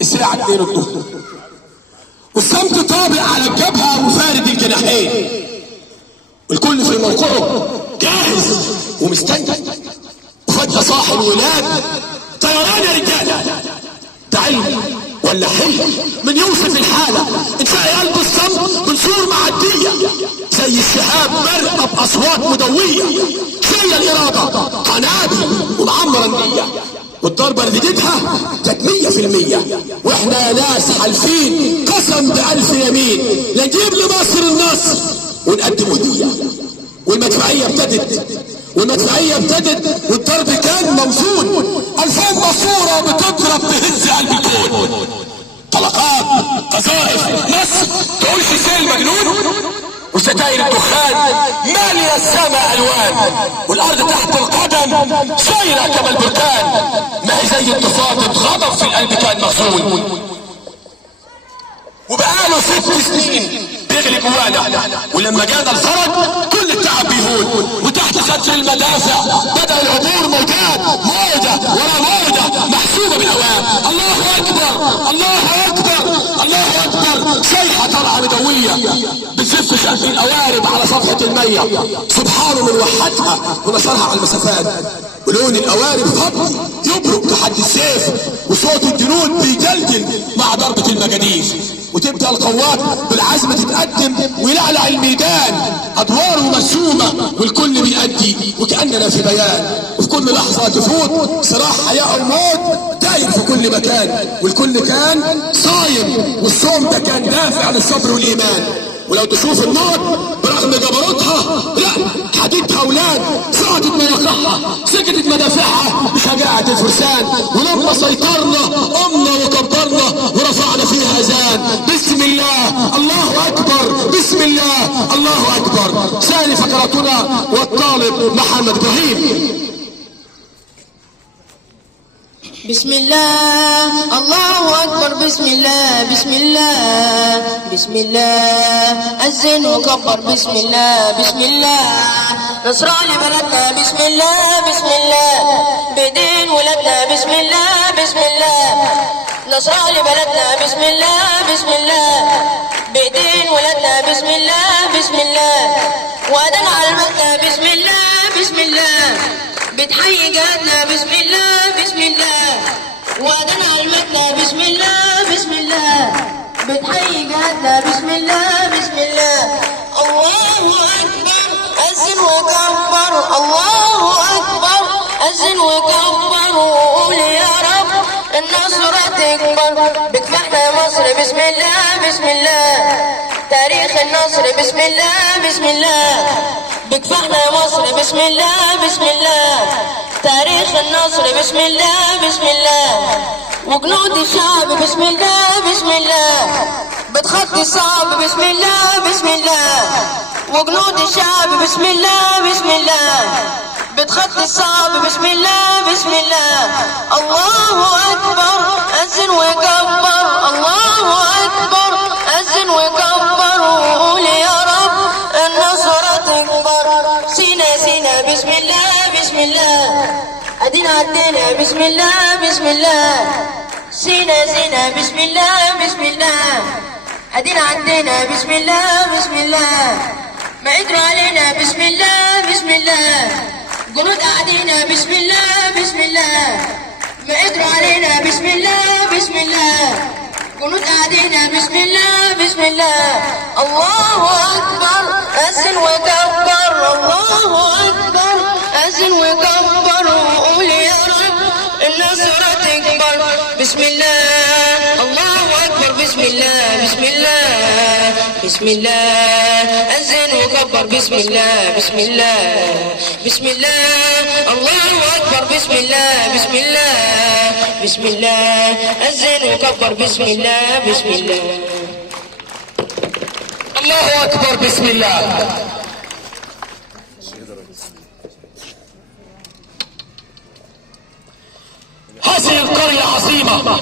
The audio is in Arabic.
الساعة 2 الظهر، والصمت طابق على الجبهة وفارد الجناحين، الكل في موقعه جاهز ومستني. وفجأة صاح الولاد طيران يا رجالة، ده علم ولا حلم من يوصف الحالة. انتهى قلب الصمت بنصور معدية زي الشهاب مرقة بأصوات مدوية، زي الإرادة قنابل ومعمرة النية، والضربة نتيجتها كانت 100%. واحنا يا ناس حالفين قسم ب1000 يمين لنجيب لمصر النصر ونقدم هدية. والمدفعية ابتدت والضرب كان موزون، 2000 ماسورة بتضرب تهز قلب الكون، طلقات قذائف مصر تقولش سيل مجنون، وستاير الدخان مالية السماء الوان، والارض تحت القدم سايرة كما البركان، ما هي زي انتفاضة غضب في القلب كان مغسول، وبقاله 6 سنين بيغلي جوانا، ولما جانا الفرج كل التعب بيهون، وتحت سطر المدافع بدأ العبور موجة ورا موجة محسوبة بالاوان. الله اكبر الله اكبر الله اكبر، صيحة طالعة مدوية بتزف شقف القوارب على صفحة المية، سبحانه من وحدها ونشرها على المسافات، ولون القوارب خط يبرق تحدي السيف، وصوت الجنود بيجلجل مع ضربة المجاديف، وتبدأ القوات بالعزم تتقدم ويلعلع الميدان، ادواره مرسومة والكل بيأدي وكأننا في بيان، وفي كل لحظة تفوت صراع حياة او موت داير في كل مكان، والكل كان صايم، والصوم ده كان دافع للصبر والايمان. ولو تشوف النار برغم جبروتها لا حديدها اولاد، سقطت مواقعها سكتت مدافعها بشجاعة الفرسان، ولما سيطرنا قمنا وكبرنا ورفعنا فيها اذان. بسم الله الله اكبر، بسم الله الله اكبر. ثاني فقراتنا والطالب محمد ابراهيم. بسم الله الله أكبر، بسم الله بسم الله بسم الله، أذن وكبر بسم الله بسم الله، نصر لبلدنا بسم الله بسم الله، بإيدين ولادنا بسم الله بسم الله، نصر لبلدنا بسم الله بسم الله، بإيدين ولادنا بسم الله بسم الله، وأذان على المدنى بسم الله بسم الله، بتحيي جهادنا بسم الله بسم الله، وأذان على المدنى بسم الله بسم الله، بتحيي جهادنا بسم الله بسم الله. الله أكبر أذن وكبر، الله أكبر أذن وكبر، وقول يا رب النصر تكبر، بكفاحنا مصر بسم الله بسم الله، تاريخ النصر بسم الله بسم الله، بكفاحنا مصر بسم الله بسم الله، تاريخ النصر بسم الله بسم الله، وجنود الشعب بسم الله بسم الله، بتخطي الصعب بسم الله بسم الله، وجنود الشعب بسم الله بسم الله، بتخطي الصعب بسم الله بسم الله. الله أكبر أذن وكبر، الله أكبر أذن وكبر، وقول يا رب النصر تكبر. سينا سينا بسم الله بسم الله، أدينا عدينا بسم الله بسم الله، سينا سينا بسم الله بسم الله، أدينا عدينا بسم الله بسم الله، ما قدروا علينا بسم الله بسم الله، جنود قاعدينا بسم الله بسم الله، ما قدروا علينا بسم الله بسم الله، جنود قاعدينا بسم الله بسم الله. الله أكبر أذن وكبر، الله أكبر أذن وكبر، وقول يا رب النصر تكبر. بسم الله الله أكبر، بسم الله بسم الله بسم الله، أذن وكبر بسم الله بسم الله بسم الله. الله أكبر بسم الله بسم الله بسم الله، أذن وكبر بسم الله بسم الله. الله اكبر بسم الله. هذه القرية عظيمة